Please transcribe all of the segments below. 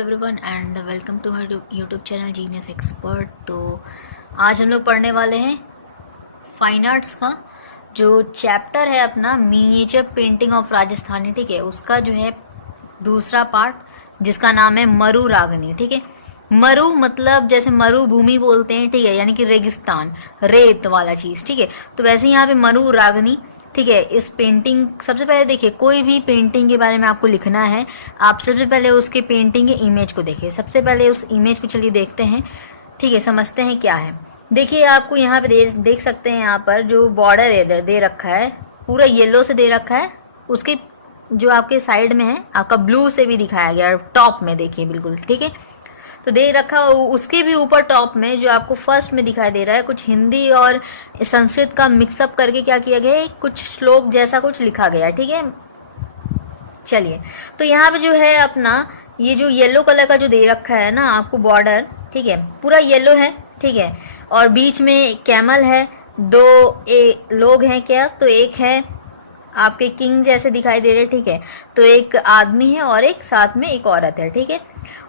Everyone and welcome to her YouTube channel genius expert. तो आज हम लोग पढ़ने वाले हैं फाइन आर्ट्स का जो चैप्टर है अपना मिनिएचर पेंटिंग ऑफ राजस्थानी। ठीक है, उसका जो है दूसरा पार्ट जिसका नाम है मरु रागनी। ठीक है, मरु मतलब जैसे मरुभूमि बोलते हैं, ठीक है, यानी कि रेगिस्तान, रेत वाला चीज़। ठीक है, तो वैसे यहाँ पे मरु रागनी। ठीक है, इस पेंटिंग सबसे पहले देखिए, कोई भी पेंटिंग के बारे में आपको लिखना है, आप सबसे पहले उसके पेंटिंग के इमेज को देखिए। सबसे पहले उस इमेज को चलिए देखते हैं। ठीक है, समझते हैं क्या है। देखिए, आपको यहाँ पे देख सकते हैं, यहाँ पर जो बॉर्डर दे रखा है पूरा येलो से दे रखा है। उसके जो आपके साइड में है आपका ब्लू से भी दिखाया गया, टॉप में देखिए बिल्कुल। ठीक है, तो दे रखा, उसके भी ऊपर टॉप में जो आपको फर्स्ट में दिखाई दे रहा है, कुछ हिंदी और संस्कृत का मिक्सअप करके क्या किया गया है, कुछ श्लोक जैसा कुछ लिखा गया है। ठीक है, चलिए, तो यहाँ पे जो है अपना ये जो येलो कलर का जो दे रखा है ना आपको बॉर्डर, ठीक है, पूरा येलो है। ठीक है, और बीच में कैमल है, दो लोग हैं क्या, तो एक है आपके किंग जैसे दिखाई दे रहे। ठीक है, तो एक आदमी है और एक साथ में एक औरत है। ठीक है,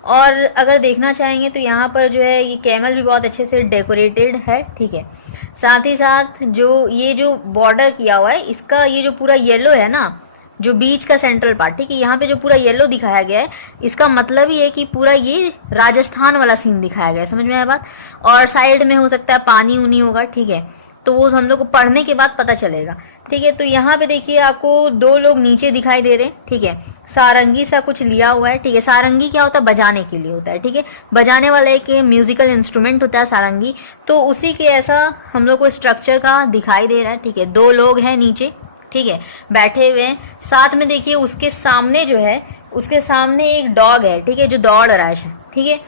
और अगर देखना चाहेंगे तो यहाँ पर जो है ये कैमल भी बहुत अच्छे से डेकोरेटेड है। ठीक है, साथ ही साथ जो ये जो बॉर्डर किया हुआ है, इसका ये जो पूरा येलो है ना, जो बीच का सेंट्रल पार्ट, ठीक है, यहाँ पे जो पूरा येलो दिखाया गया है, इसका मतलब ही है कि पूरा ये राजस्थान वाला सीन दिखाया गया है। समझ में आया बात। और साइड में हो सकता है पानी उनी होगा। ठीक है, तो वो हम लोग को पढ़ने के बाद पता चलेगा। ठीक है, तो यहाँ पे देखिए आपको दो लोग नीचे दिखाई दे रहे हैं। ठीक है, सारंगी सा कुछ लिया हुआ है। ठीक है, सारंगी क्या होता है, बजाने के लिए होता है। ठीक है, बजाने वाला एक म्यूजिकल इंस्ट्रूमेंट होता है सारंगी, तो उसी के ऐसा हम लोग को स्ट्रक्चर का दिखाई दे रहा है। ठीक है, दो लोग हैं नीचे, ठीक है, बैठे हुए हैं। साथ में देखिए उसके सामने जो है, उसके सामने एक डॉग है। ठीक है, जो दौड़ रहा है। ठीक है,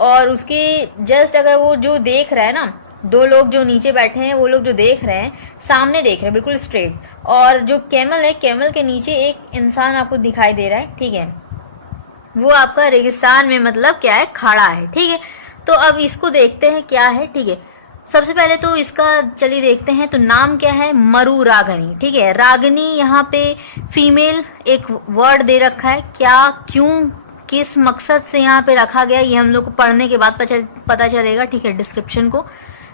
और उसके जस्ट अगर वो जो देख रहा है ना, दो लोग जो नीचे बैठे हैं वो लोग जो देख रहे हैं, सामने देख रहे हैं बिल्कुल स्ट्रेट। और जो कैमल है, कैमल के नीचे एक इंसान आपको दिखाई दे रहा है। ठीक है, वो आपका रेगिस्तान में मतलब क्या है, खड़ा है। ठीक है, तो अब इसको देखते हैं क्या है। ठीक है, सबसे पहले तो इसका चलिए देखते हैं, तो नाम क्या है, मरु रागनी। ठीक है, रागनी यहाँ पे फीमेल एक वर्ड दे रखा है, क्या, क्यों, किस मकसद से यहाँ पे रखा गया, ये हम लोग को पढ़ने के बाद पता चलेगा। ठीक है, डिस्क्रिप्शन को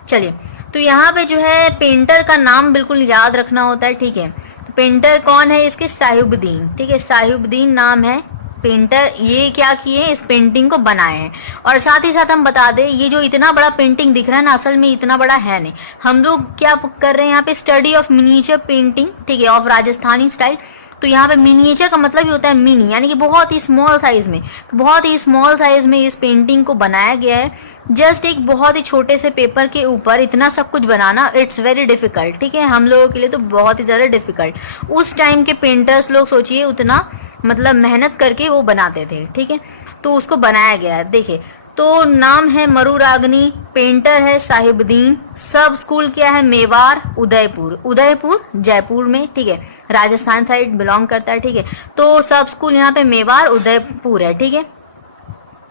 चलिए, तो यहाँ पे जो है पेंटर का नाम बिल्कुल याद रखना होता है। ठीक है, तो पेंटर कौन है इसके, साहिबुद्दीन। ठीक है, साहिबुद्दीन नाम है पेंटर। ये क्या किए हैं, इस पेंटिंग को बनाए हैं। और साथ ही साथ हम बता दें, ये जो इतना बड़ा पेंटिंग दिख रहा है ना, असल में इतना बड़ा है नहीं। हम लोग क्या कर रहे हैं यहाँ पे, स्टडी ऑफ मिनिएचर पेंटिंग, ठीक है, ऑफ राजस्थानी स्टाइल। तो यहाँ पे मिनिएचर का मतलब ही होता है मिनी, यानी कि बहुत ही स्मॉल साइज में। तो बहुत ही स्मॉल साइज में इस पेंटिंग को बनाया गया है। जस्ट एक बहुत ही छोटे से पेपर के ऊपर इतना सब कुछ बनाना, इट्स वेरी डिफिकल्ट। ठीक है, हम लोगों के लिए तो बहुत ही ज़्यादा डिफिकल्ट। उस टाइम के पेंटर्स लोग सोचिए उतना मतलब मेहनत करके वो बनाते थे। ठीक है, तो उसको बनाया गया है। देखिए, तो नाम है मरु रागनी, पेंटर है साहिबुद्दीन, सब स्कूल क्या है, मेवाड़ उदयपुर, उदयपुर जयपुर में। ठीक है, राजस्थान साइड बिलोंग करता है। ठीक है, तो सब स्कूल यहाँ पे मेवाड़ उदयपुर है। ठीक है,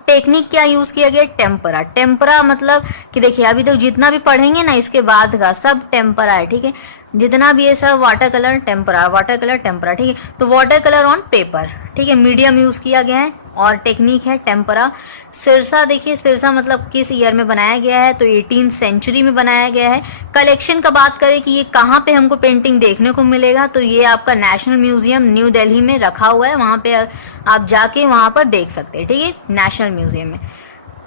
टेक्निक क्या यूज़ किया गया, टेम्परा। टेम्परा मतलब कि देखिए अभी तो जितना भी पढ़ेंगे ना इसके बाद का सब टेम्परा है। ठीक है, जितना भी है सब water colour tempera, water colour tempera. ठीक है, तो वाटर कलर ऑन पेपर। ठीक है, मीडियम यूज़ किया गया है और टेक्निक है टेम्परा। सिरसा देखिए, सिरसा मतलब किस ईयर में बनाया गया है, तो 18th सेंचुरी में बनाया गया है। कलेक्शन का बात करें कि ये कहाँ पे हमको पेंटिंग देखने को मिलेगा, तो ये आपका नेशनल म्यूजियम न्यू दिल्ली में रखा हुआ है, वहाँ पे आप जाके वहाँ पर देख सकते हैं। ठीक है, नेशनल म्यूजियम में।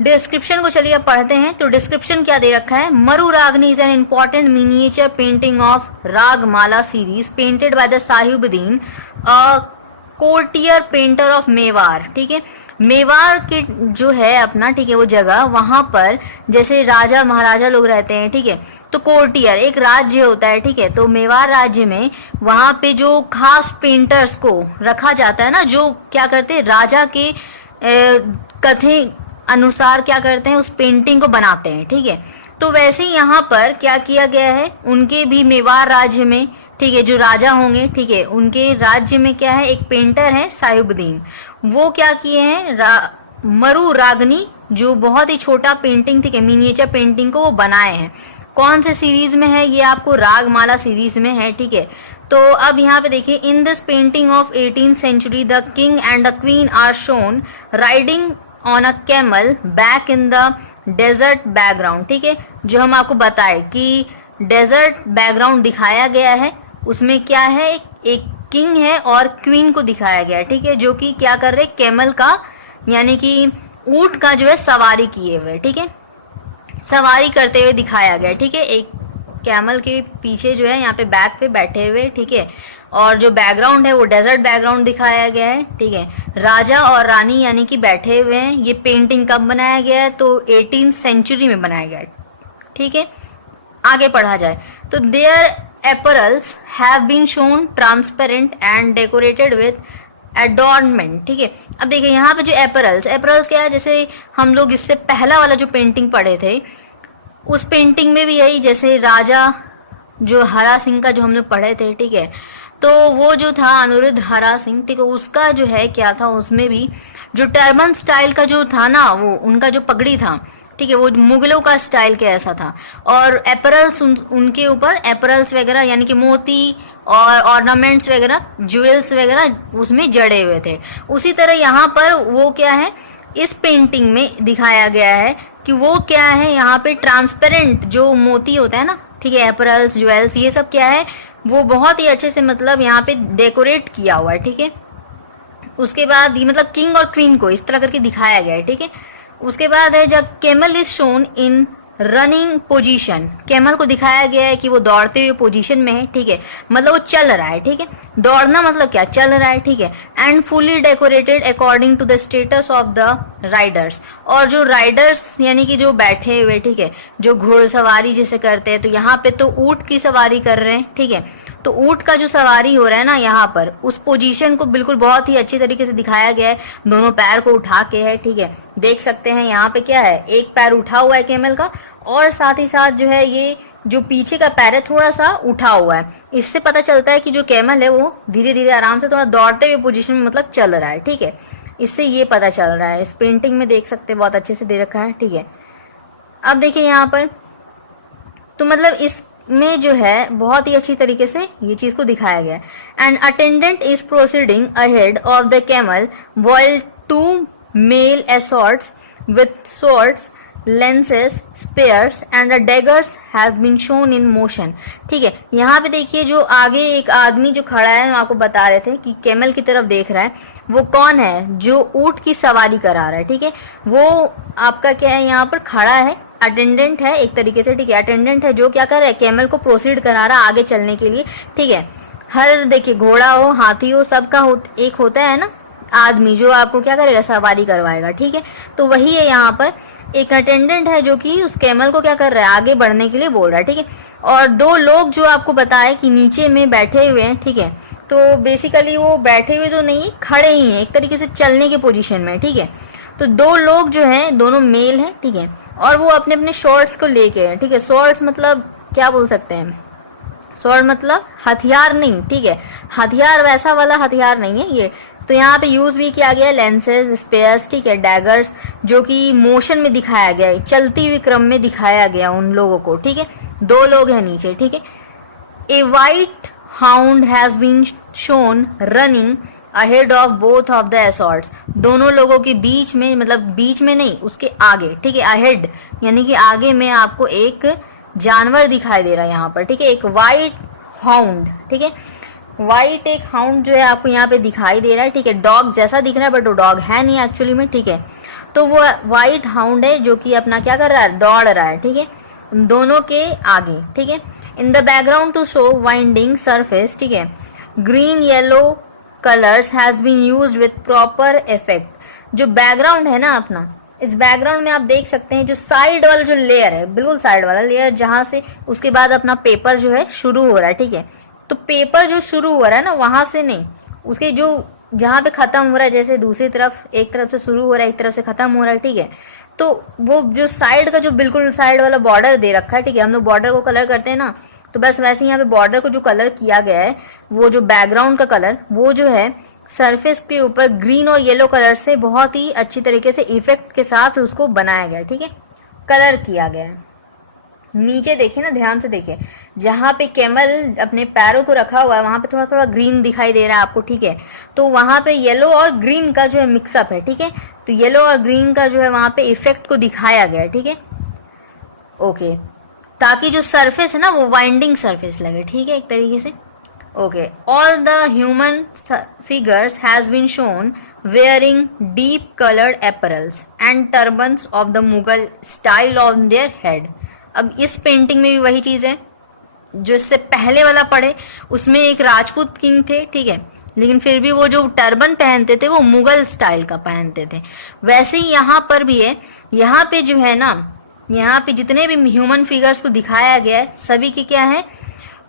डिस्क्रिप्शन को चलिए अब पढ़ते हैं। तो डिस्क्रिप्शन क्या दे रखा है, Maru Ragini is an important miniature painting of Ragamala series painted by the Sahibuddin, a courtier painter of Mewar. ठीक है, मेवाड़ के जो है अपना, ठीक है, वो जगह, वहाँ पर जैसे राजा महाराजा लोग रहते हैं। ठीक है, तो कोर्टियर एक राज्य होता है। ठीक है, तो मेवाड़ राज्य में वहाँ पे जो खास पेंटर्स को रखा जाता है ना, जो क्या करते हैं, राजा के कथे अनुसार क्या करते हैं, उस पेंटिंग को बनाते हैं। ठीक है, तो वैसे ही यहाँ पर क्या किया गया है, उनके भी मेवाड़ राज्य में, ठीक है, जो राजा होंगे, ठीक है, उनके राज्य में क्या है, एक पेंटर है साहिबुद्दीन। वो क्या किए हैं, मरु रागनी जो बहुत ही छोटा पेंटिंग, ठीक है, मिनिएचर पेंटिंग को वो बनाए हैं। कौन से सीरीज में है, ये आपको रागमाला सीरीज में है। ठीक है, तो अब यहाँ पे देखिए, in this painting of 18th century the king and the queen are shown riding on a camel back in the desert background, ठीक है, जो हम आपको बताए कि डेजर्ट बैकग्राउंड दिखाया गया है, उसमें क्या है, एक किंग है और क्वीन को दिखाया गया है, ठीक है, जो कि क्या कर रहे, कैमल का यानी कि ऊंट का जो है सवारी किए हुए, ठीक है, सवारी करते हुए दिखाया गया, ठीक है, एक कैमल के पीछे जो है यहाँ पे बैक पे बैठे हुए, ठीक है, और जो बैकग्राउंड है वो डेजर्ट बैकग्राउंड दिखाया गया है, ठीक है, राजा और रानी यानी कि बैठे हुए हैं। ये पेंटिंग कब बनाया गया है, तो 18th सेंचुरी में बनाया गया है, ठीक है। आगे पढ़ा जाए तो their apparels have been shown transparent and decorated with adornment, ठीक है। अब देखिए यहाँ पे जो एपरल्स क्या है, जैसे हम लोग इससे पहला वाला जो पेंटिंग पढ़े थे उस पेंटिंग में भी यही, जैसे राजा जो हरा सिंह का जो हम लोग पढ़े थे, ठीक है, तो वो जो था अनिरुद्ध हरा सिंह, ठीक है, उसका जो है क्या था, उसमें भी जो टर्बन स्टाइल का जो था ना, वो उनका जो पगड़ी था, ठीक है, वो मुगलों का स्टाइल के ऐसा था, और एपरल्स उनके ऊपर एपरल्स वगैरह यानी कि मोती और ऑर्नामेंट्स वगैरह ज्वेल्स वगैरह उसमें जड़े हुए थे। उसी तरह यहाँ पर वो क्या है, इस पेंटिंग में दिखाया गया है कि वो क्या है, यहाँ पे ट्रांसपेरेंट जो मोती होता है ना, ठीक है, एपरल्स ज्वेल्स ये सब क्या है, वो बहुत ही अच्छे से मतलब यहाँ पे डेकोरेट किया हुआ है, ठीक है। उसके बाद ये मतलब किंग और क्वीन को इस तरह करके दिखाया गया है, ठीक है। उसके बाद है जब camel is shown in running position, camel को दिखाया गया है कि वो दौड़ते हुए पोजीशन में है, ठीक है, मतलब वो चल रहा है, ठीक है, दौड़ना मतलब क्या, चल रहा है, ठीक है, and fully decorated according to the status of the riders, और जो राइडर्स यानी कि जो बैठे हुए, ठीक है, जो घुड़सवारी जिसे करते हैं, तो यहाँ पे तो ऊंट की सवारी कर रहे हैं, ठीक है, तो ऊंट का जो सवारी हो रहा है ना यहाँ पर, उस पोजीशन को बिल्कुल बहुत ही अच्छी तरीके से दिखाया गया है, दोनों पैर को उठा के है, ठीक है, देख सकते हैं यहाँ पे क्या है, एक पैर उठा हुआ है कैमल का, और साथ ही साथ जो है ये जो पीछे का पैर है थोड़ा सा उठा हुआ है। इससे पता चलता है कि जो कैमल है वो धीरे धीरे आराम से थोड़ा दौड़ते हुए पोजीशन में मतलब चल रहा है, ठीक है, इससे ये पता चल रहा है। इस पेंटिंग में देख सकते हैं बहुत अच्छे से दे रखा है, ठीक है। अब देखिए यहाँ पर तो मतलब इसमें जो है बहुत ही अच्छी तरीके से ये चीज़ को दिखाया गया है। And attendant is proceeding ahead of the camel while two male escorts with swords, lenses, spears and a daggers has been shown in motion, ठीक है। यहाँ पे देखिए जो आगे एक आदमी जो खड़ा है, हम आपको बता रहे थे कि कैमल की तरफ देख रहा है, वो कौन है, जो ऊंट की सवारी करा रहा है, ठीक है, वो आपका क्या है यहाँ पर खड़ा है, अटेंडेंट है एक तरीके से, ठीक है, अटेंडेंट है जो क्या कर रहा है, कैमल को प्रोसीड करा रहा है आगे चलने के लिए, ठीक है। हर देखिए घोड़ा हो हाथी हो सबका एक होता है ना आदमी जो आपको क्या करेगा, सवारी करवाएगा, ठीक है, तो वही है यहाँ पर एक अटेंडेंट है जो कि उस कैमल को क्या कर रहा है, आगे बढ़ने के लिए बोल रहा है, ठीक है। और दो लोग जो आपको बताए कि नीचे में बैठे हुए हैं, ठीक है, तो बेसिकली वो बैठे हुए तो नहीं खड़े ही हैं, एक तरीके से चलने के पोजीशन में, ठीक है। तो दो लोग जो हैं दोनों मेल हैं, ठीक है, और वो अपने अपने शॉर्ट्स को लेके हैं, ठीक है, शॉर्ट्स मतलब क्या बोल सकते हैं, स्वॉर्ड मतलब हथियार नहीं, ठीक है, हथियार वैसा वाला हथियार नहीं है ये, तो यहाँ पे यूज़ भी किया गया लेंसेज, स्पेयर्स, ठीक है, डैगर्स, जो कि मोशन में दिखाया गया है, चलती हुई क्रम में दिखाया गया उन लोगों को, ठीक है, दो लोग हैं नीचे, ठीक है। A white hound has been shown running ahead of both of the assaults, दोनों लोगों के बीच में, मतलब बीच में नहीं उसके आगे, ठीक है, अहेड यानी कि आगे में आपको एक जानवर दिखाई दे रहा है यहाँ पर, ठीक है, एक वाइट हाउंड, ठीक है, वाइट एक हाउंड जो है आपको यहाँ पे दिखाई दे रहा है, ठीक है, डॉग जैसा दिख रहा है बट वो डॉग है नहीं एक्चुअली में, ठीक है, तो वो वाइट हाउंड है जो कि अपना क्या कर रहा है, दौड़ रहा है, ठीक है, दोनों के आगे, ठीक है। In the background to show winding surface, ठीक है, green yellow colours has been used with proper effect, जो बैकग्राउंड है ना अपना, इस बैकग्राउंड में आप देख सकते हैं जो साइड वाला जो लेयर है, बिल्कुल साइड वाला लेयर जहाँ से उसके बाद अपना पेपर जो है शुरू हो रहा है, ठीक है, तो पेपर जो शुरू हो रहा है ना वहाँ से नहीं, उसके जो जहाँ पे ख़त्म हो रहा है, जैसे दूसरी तरफ एक तरफ से शुरू हो रहा है एक तरफ से ख़त्म हो रहा है, ठीक है, तो वो जो साइड का जो बिल्कुल साइड वाला बॉर्डर दे रखा है, ठीक है, हम लोग बॉर्डर को कलर करते हैं ना, तो बस वैसे यहाँ पे बॉर्डर को जो कलर किया गया है, वो जो बैकग्राउंड का कलर वो जो है सरफेस के ऊपर ग्रीन और येलो कलर से बहुत ही अच्छी तरीके से इफेक्ट के साथ उसको बनाया गया है, ठीक है, कलर किया गया है। नीचे देखिए ना, ध्यान से देखिए, जहाँ पे कैमल अपने पैरों को रखा हुआ है वहाँ पे थोड़ा थोड़ा ग्रीन दिखाई दे रहा है आपको, ठीक है। तो वहाँ पे येलो और ग्रीन का जो है मिक्सअप है, ठीक है। तो येलो और ग्रीन का जो है वहाँ पे इफेक्ट को दिखाया गया है, ठीक है। ओके, ताकि जो सरफेस है ना वो वाइंडिंग सरफेस लगे, ठीक है, एक तरीके से। Okay, all the human figures has been shown wearing deep colored apparels and turbans of the Mughal style on their head। अब इस पेंटिंग में भी वही चीज़ है जो इससे पहले वाला पढ़े, उसमें एक राजपूत किंग थे, ठीक है, लेकिन फिर भी वो जो टर्बन पहनते थे वो मुगल स्टाइल का पहनते थे। वैसे ही यहाँ पर भी है, यहाँ पे जो है ना, यहाँ पे जितने भी ह्यूमन फिगर्स को दिखाया गया है सभी के क्या है,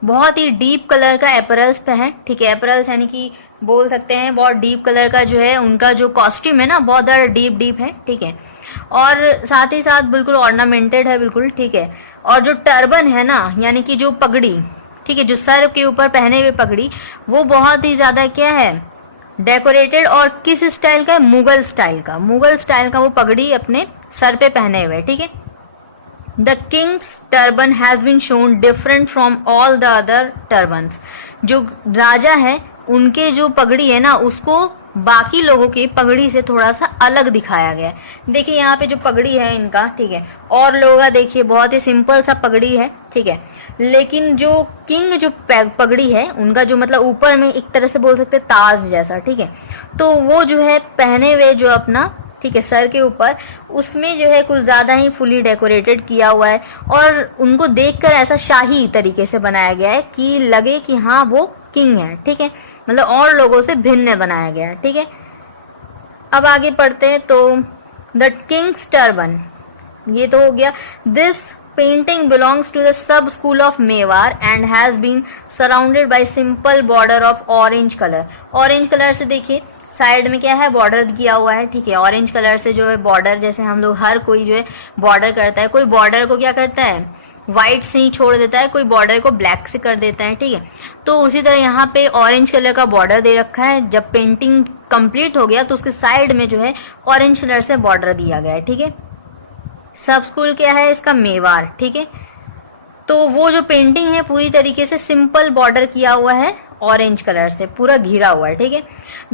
बहुत ही डीप कलर का एपरल्स पे है, ठीक है। एपरल्स यानी कि बोल सकते हैं बहुत डीप कलर का जो है उनका जो कॉस्ट्यूम है ना, बहुत ज़्यादा डीप है, ठीक है। और साथ ही साथ बिल्कुल ऑर्नामेंटेड है, बिल्कुल, ठीक है। और जो टर्बन है ना, यानी कि जो पगड़ी, ठीक है, जो सर के ऊपर पहने हुए पगड़ी, वो बहुत ही ज़्यादा क्या है, डेकोरेटेड। और किस स्टाइल का है, मुगल स्टाइल का, मुगल स्टाइल का वो पगड़ी अपने सर पे पहने हुए, ठीक है। The king's turban has been shown different from all the other turbans। जो राजा है उनके जो पगड़ी है ना उसको बाकी लोगों की पगड़ी से थोड़ा सा अलग दिखाया गया है। देखिए यहाँ पे जो पगड़ी है इनका, ठीक है, और लोगों का देखिए बहुत ही सिंपल सा पगड़ी है, ठीक है। लेकिन जो किंग जो पगड़ी है उनका जो मतलब ऊपर में एक तरह से बोल सकते हैं ताज जैसा, ठीक है। तो वो जो है पहने हुए जो अपना, ठीक है, सर के ऊपर, उसमें जो है कुछ ज़्यादा ही फुली डेकोरेटेड किया हुआ है और उनको देखकर ऐसा शाही तरीके से बनाया गया है कि लगे कि हाँ वो किंग है, ठीक है, मतलब और लोगों से भिन्न बनाया गया है, ठीक है। अब आगे पढ़ते हैं तो द किंग्स टर्बन, ये तो हो गया। This painting belongs to the sub school of Mewar and has been surrounded by simple border of orange colour. Orange colour से देखिए साइड में क्या है, बॉर्डर किया हुआ है, ठीक है। ऑरेंज कलर से जो है बॉर्डर, जैसे हम लोग हर कोई जो है बॉर्डर करता है, कोई बॉर्डर को क्या करता है, वाइट से ही छोड़ देता है, कोई बॉर्डर को ब्लैक से कर देता है, ठीक है। तो उसी तरह यहाँ पे ऑरेंज कलर का बॉर्डर दे रखा है। जब पेंटिंग कंप्लीट हो गया तो उसके साइड में जो है ऑरेंज कलर से बॉर्डर दिया गया है, ठीक है। सब स्कूल क्या है इसका, मेवार, ठीक है। तो वो जो पेंटिंग है पूरी तरीके से सिंपल बॉर्डर किया हुआ है, ऑरेंज कलर से पूरा घिरा हुआ है, ठीक है।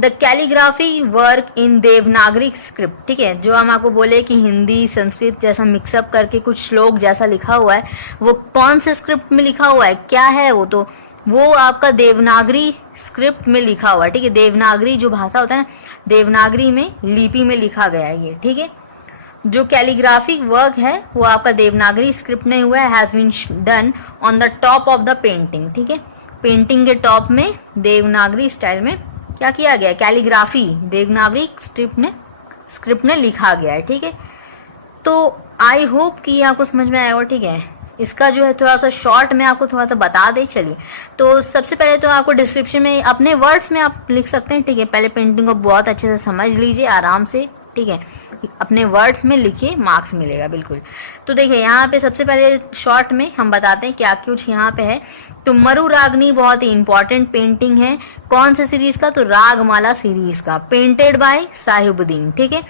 The calligraphy work in Devanagari script, ठीक है, जो हम आपको बोले कि हिंदी संस्कृत जैसा मिक्सअप करके कुछ श्लोक जैसा लिखा हुआ है, वो कौन से स्क्रिप्ट में लिखा हुआ है, क्या है वो, तो वो आपका देवनागरी स्क्रिप्ट में लिखा हुआ है, ठीक है। देवनागरी जो भाषा होता है ना, देवनागरी में लिपि में लिखा गया है ये, ठीक है। जो कैलीग्राफिक वर्क है वो आपका देवनागरी स्क्रिप्ट में हुआ है, has been done on the top of the painting, ठीक है। पेंटिंग के टॉप में देवनागरी स्टाइल में क्या किया गया है, कैलीग्राफी देवनागरी स्क्रिप्ट में लिखा गया है, ठीक है। तो आई होप कि आपको समझ में आया होगा, ठीक है। इसका जो है थोड़ा सा शॉर्ट में आपको थोड़ा सा बता दें, चलिए। तो सबसे पहले तो आपको डिस्क्रिप्शन में अपने वर्ड्स में आप लिख सकते हैं, ठीक है। पहले पेंटिंग को बहुत अच्छे से समझ लीजिए आराम से, ठीक है, अपने वर्ड्स में लिखिए, मार्क्स मिलेगा बिल्कुल। तो देखिए यहाँ पे सबसे पहले शॉर्ट में हम बताते हैं क्या कुछ यहाँ पे है। तो मरु रागनी बहुत ही इंपॉर्टेंट पेंटिंग है, कौन से सीरीज का, तो रागमाला सीरीज का, पेंटेड बाय साहिबुद्दीन, ठीक है।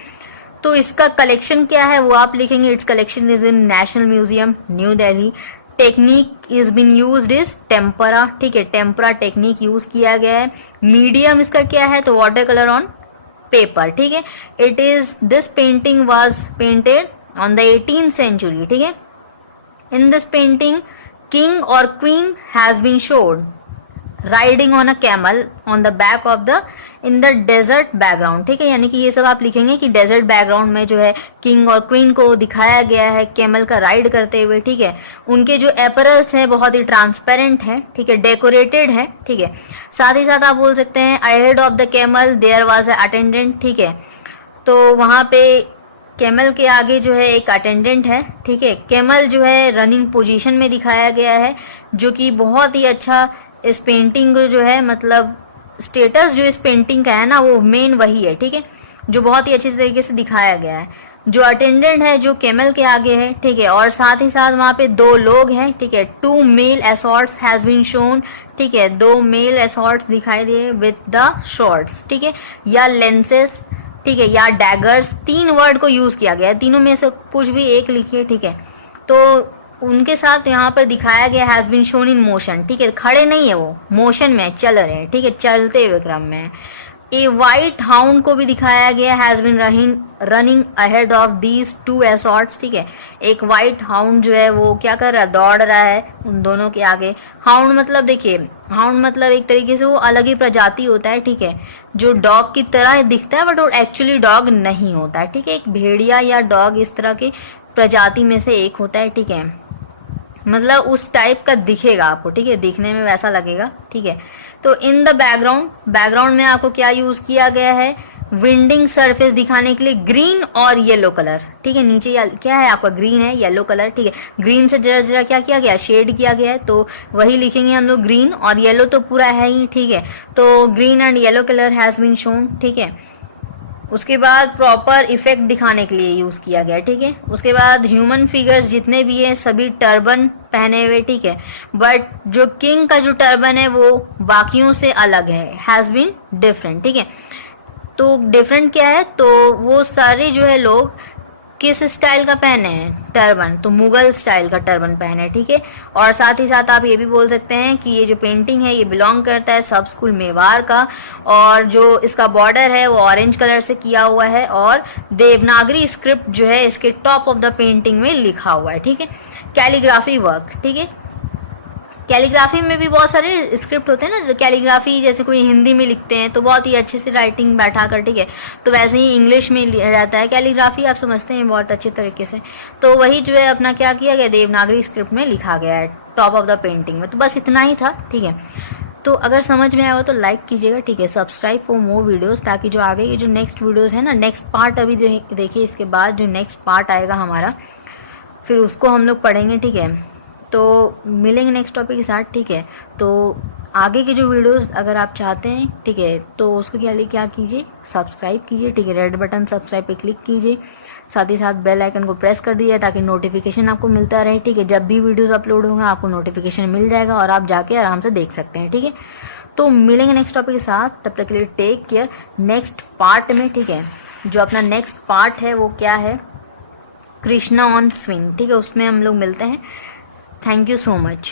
तो इसका कलेक्शन क्या है वो आप लिखेंगे, it's collection is in national museum new Delhi. Technique is been used is tempera, ठीक है, टेम्परा टेक्निक यूज किया गया है। मीडियम इसका क्या है, तो वाटर कलर ऑन पेपर, ठीक है। It is this painting was painted on the 18th century, ठीक है। इन दिस पेंटिंग किंग और queen has been showed riding on a camel on the back of the in the desert background, ठीक है। यानी कि ये सब आप लिखेंगे कि डेजर्ट बैकग्राउंड में जो है किंग और क्वीन को दिखाया गया है कैमल का राइड करते हुए, ठीक है। उनके जो एपरल्स हैं बहुत ही ट्रांसपेरेंट हैं, ठीक है, डेकोरेटेड है, ठीक है। साथ ही साथ आप बोल सकते हैं ahead of the camel there was a attendant, ठीक है। तो वहाँ पे कैमल के आगे जो है एक अटेंडेंट है, ठीक है। कैमल जो है रनिंग पोजीशन में दिखाया गया है, जो कि बहुत ही अच्छा इस पेंटिंग को जो है मतलब स्टेटस जो इस पेंटिंग का है ना वो मेन वही है, ठीक है, जो बहुत ही अच्छे तरीके से दिखाया गया है। जो अटेंडेंट है जो कैमल के आगे है, ठीक है, और साथ ही साथ वहाँ पे दो लोग हैं, ठीक है। 2 मेल एसॉर्ट्स हैज़ बीन शोन, ठीक है, 2 मेल एसॉर्ट्स दिखाई दिए विद द शॉर्ट्स, ठीक है, या लेंसेस, ठीक है, या डैगर्स। 3 वर्ड को यूज़ किया गया है, तीनों में से कुछ भी एक लिखिए, ठीक है। तो उनके साथ यहाँ पर दिखाया गया has been shown in motion, ठीक है, खड़े नहीं है वो, मोशन में चल रहे हैं, ठीक है, चलते हुए क्रम में। ए वाइट हाउंड को भी दिखाया गया has been running ahead of these two escorts, ठीक है, एक वाइट हाउंड जो है वो क्या कर रहा है, दौड़ रहा है उन दोनों के आगे। हाउंड मतलब देखिए, हाउंड मतलब एक तरीके से वो अलग ही प्रजाति होता है, ठीक है, जो डॉग की तरह दिखता है बट वो एक्चुअली डॉग नहीं होता है, ठीक है, एक भेड़िया या डॉग इस तरह की प्रजाति में से एक होता है, ठीक है, मतलब उस टाइप का दिखेगा आपको, ठीक है, दिखने में वैसा लगेगा, ठीक है। तो इन द बैकग्राउंड में आपको क्या यूज़ किया गया है, विंडिंग सरफेस दिखाने के लिए ग्रीन और येलो कलर, ठीक है, नीचे क्या है आपका, ग्रीन है, येलो कलर, ठीक है, ग्रीन से जरा जरा क्या किया गया, शेड किया गया है, तो वही लिखेंगे हम लोग ग्रीन, और येलो तो पूरा है ही, ठीक है, तो green and yellow colour has been shown, ठीक है। उसके बाद प्रॉपर इफेक्ट दिखाने के लिए यूज़ किया गया, ठीक है। उसके बाद ह्यूमन फिगर्स जितने भी हैं सभी टर्बन पहने हुए, ठीक है, बट जो किंग का जो टर्बन है वो बाकियों से अलग है, हैज़ बीन डिफरेंट, ठीक है। तो डिफरेंट क्या है, तो वो सारे जो है लोग किस स्टाइल का पहने हैं, टर्बन, तो मुगल स्टाइल का टर्बन पहने हैं, ठीक है। और साथ ही साथ आप ये भी बोल सकते हैं कि ये जो पेंटिंग है ये बिलोंग करता है सब स्कूल मेवाड़ का, और जो इसका बॉर्डर है वो ऑरेंज कलर से किया हुआ है, और देवनागरी स्क्रिप्ट जो है इसके टॉप ऑफ द पेंटिंग में लिखा हुआ है, ठीक है। कैलीग्राफी वर्क, ठीक है, कैलीग्राफी में भी बहुत सारे स्क्रिप्ट होते हैं ना, जो कैलीग्राफी जैसे कोई हिंदी में लिखते हैं तो बहुत ही अच्छे से राइटिंग बैठा कर, ठीक है, तो वैसे ही इंग्लिश में रहता है कैलीग्राफी, आप समझते हैं बहुत अच्छे तरीके से, तो वही जो है अपना क्या किया गया, देवनागरी स्क्रिप्ट में लिखा गया है टॉप ऑफ द पेंटिंग में। तो बस इतना ही था, ठीक है। तो अगर समझ में आया हो तो लाइक कीजिएगा, ठीक है, सब्सक्राइब फॉर मोर वीडियोस, ताकि जो आगे के जो नेक्स्ट वीडियोस है ना, नेक्स्ट पार्ट अभी देखिए, इसके बाद जो नेक्स्ट पार्ट आएगा हमारा फिर उसको हम लोग पढ़ेंगे, ठीक है। तो मिलेंगे नेक्स्ट टॉपिक के साथ, ठीक है। तो आगे के जो वीडियोस अगर आप चाहते हैं, ठीक है, तो उसको क्या कीजिए, सब्सक्राइब कीजिए, ठीक है, रेड बटन सब्सक्राइब पे क्लिक कीजिए, साथ ही साथ बेल आइकन को प्रेस कर दीजिए ताकि नोटिफिकेशन आपको मिलता रहे, ठीक है, जब भी वीडियोस अपलोड होंगे आपको नोटिफिकेशन मिल जाएगा और आप जाके आराम से देख सकते हैं, ठीक है। तो मिलेंगे नेक्स्ट टॉपिक के साथ, तब तक के लिए टेक केयर। नेक्स्ट पार्ट में, ठीक है, जो अपना नेक्स्ट पार्ट है वो क्या है, कृष्णा ऑन स्विंग, ठीक है, उसमें हम लोग मिलते हैं। Thank you so much.